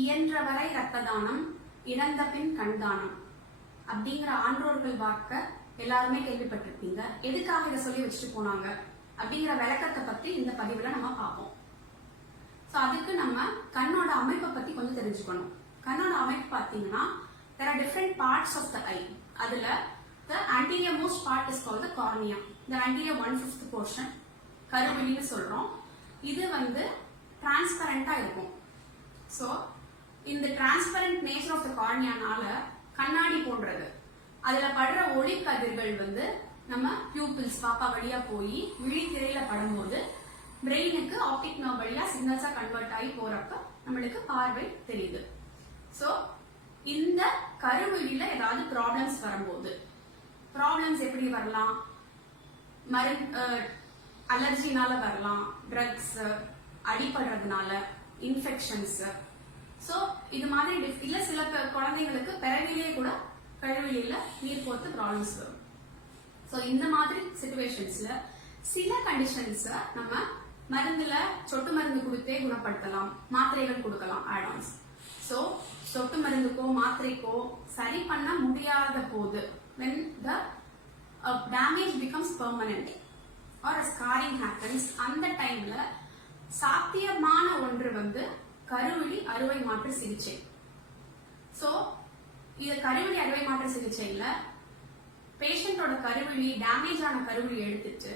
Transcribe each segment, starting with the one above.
இயன்றவரை ரத்த தானம், இறந்த பின் கண் தானம் அப்படிங்கிற ஆன்றோர்கள் வாக்க எல்லாருமே கேள்விப்பட்டிருப்பீங்க. எதுக்காக இதை சொல்லி வச்சுட்டு போனாங்க அப்படிங்கிற விளக்கத்தை பத்தி இந்த பதிவுல நம்ம பார்ப்போம். சோ அதுக்கு நம்ம கண்ணோட அமைப்பை பத்தி கொஞ்சம் தெரிஞ்சுக்கணும். கண்ணோட அமைப்பு பாத்தீங்கன்னா there are different parts of the eye. அதுல the anterior most part is called the cornea. The anterior 1/5 portion கருவிழின்னு சொல்றோம். இது டிரான்ஸ்பரண்டா இருக்கும். சோ இந்த டிரான்ஸ்பரண்ட் நேச்சர் ஆஃப் த கார்னியானால கண்ணாடி போன்றது. அதுல படுற ஒளி கதிர்கள் நம்ம பியூப்பிள்ஸ் பாப்பா வழியா போய் விழித்திரையில படும்போது பிரெயினுக்கு ஆப்டிக் நர்வ் வழியா சிக்னல்ஸா கன்வெர்ட் ஆகி போறப்ப நம்மளுக்கு பார்வை தெரியுது. சோ இந்த கருவிழியில ஏதாவது ப்ராப்ளம்ஸ் வரும்போது, ப்ராப்ளம்ஸ் எப்படி வரலாம்? அலர்ஜினால வரலாம், ட்ரக்ஸ், அடிபடுறதுனால, இன்ஃபெக்ஷன்ஸ். சோ இது மாதிரி இல்ல சில குழந்தைங்களுக்கு பிறவிலேயே கூட கழுவிலியில நீர் போட்டு ப்ராப்ளம்ஸ் வரும். சோ இந்த மாதிரி சிச்சுவேஷன்ஸ்ல சில கண்டிஷன்ஸ் நம்ம மருந்துல சொட்டு மருந்து கொடுத்தே குணப்படுத்தலாம், மாத்திரைகள் கொடுக்கலாம், ஆட்-ஆன்ஸ். சோ சொட்டு மருந்துக்கோ மாத்திரைக்கோ சரி பண்ண முடியாத போது when the damage becomes permanent or a scarring happens, அந்த டைம்ல சாத்தியமான ஒன்று கருவிழி அறுவை மாற்று சிகிச்சை. சோ இது கருவிழி அறுவை மாற்று சிகிச்சையில பேஷண்டோட கருவிழி டேமேஜ் ஆன கருவிழி எடுத்துட்டு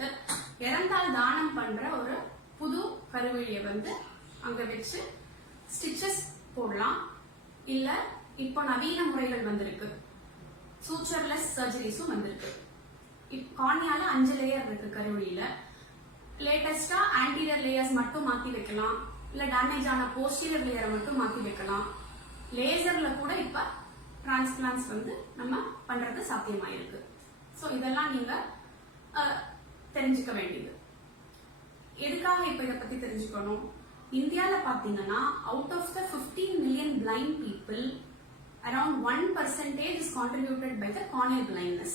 இறந்தால் தானம் பண்ற ஒரு புது கருவிழியை அங்க வச்சு ஸ்டிச்சஸ் போடலாம். இல்ல இப்போ நவீன முறைகள் வந்திருக்கு, சூச்சர்லெஸ் சர்ஜரிஸும் வந்திருக்கு. கார்னியால 5 லேயர் இருக்கு கருவிழியில. லேட்டஸ்டா ஆன்டீரியர் லேயர்ஸ் மட்டும் மாத்தி வைக்கலாம், இல்ல டேமேஜ் ஆன போஸ்டீரியர் லேயரை மட்டும் மாத்தி வைக்கலாம். லேசர்ல கூட இப்ப டிரான்ஸ்பிளான்ஸ் நம்ம பண்றது சாத்தியமாயிருக்கு. சோ இதெல்லாம் நீங்க தெரிஞ்சுக்க வேண்டியது. எதுக்காக இப்ப இதை பத்தி தெரிஞ்சுக்கணும்? இந்தியால பாத்தீங்கன்னா out of the 15 million blind people, around 1% is contributed by the corneal blindness.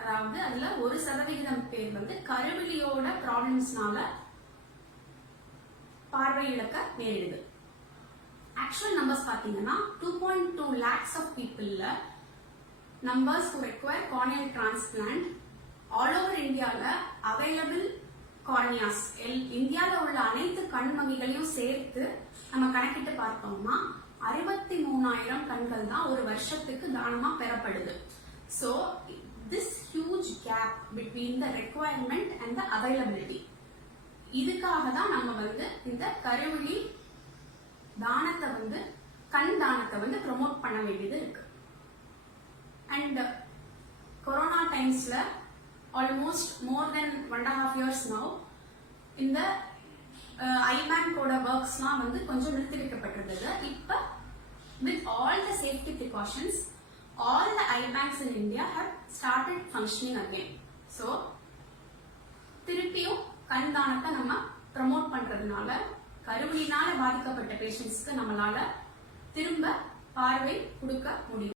அதாவது அதுல 1% பேர் கருவிழியோட ப்ராப்ளம்ஸ்னால பார்வை இழக்க நேரிடுது. ஆக்சுவல் நம்பர்ஸ் பாத்தீங்கன்னா 2.2 lakhs of people numbers who require corneal transplant all over இந்தியால available corneas இந்தியால உள்ள அனைத்து கண் வங்கிகளையும் சேர்த்து நம்ம கணக்கிட்டு பார்த்தோம்னா 63,000 கண்கள் தான் ஒரு வருஷத்துக்கு தானமா பெறப்படுது. So this huge gap between the requirement and the availability, இதுக்காக தான் நம்ம இந்த கருவிழி தானத்தை கண் தானத்தை ப்ரொமோட் பண்ண வேண்டியது இருக்கு. அண்ட் கொரோனா டைம்ஸ்ல almost more than 1.5 years now இந்த ஐபேங்கோட ஒர்க்ஸ்லாம் கொஞ்சம் நிறுத்தி வைக்கப்பட்டிருந்தது. இப்ப with all the safety precautions, all the eye banks in India have started functioning again. So திருப்பியும் கண் தானத்தை நம்ம ப்ரமோட் பண்றதுனால கருவிழினால பாதிக்கப்பட்ட பேஷண்ட்ஸ்க்கு நம்மளால திரும்ப பார்வை கொடுக்க முடியும்.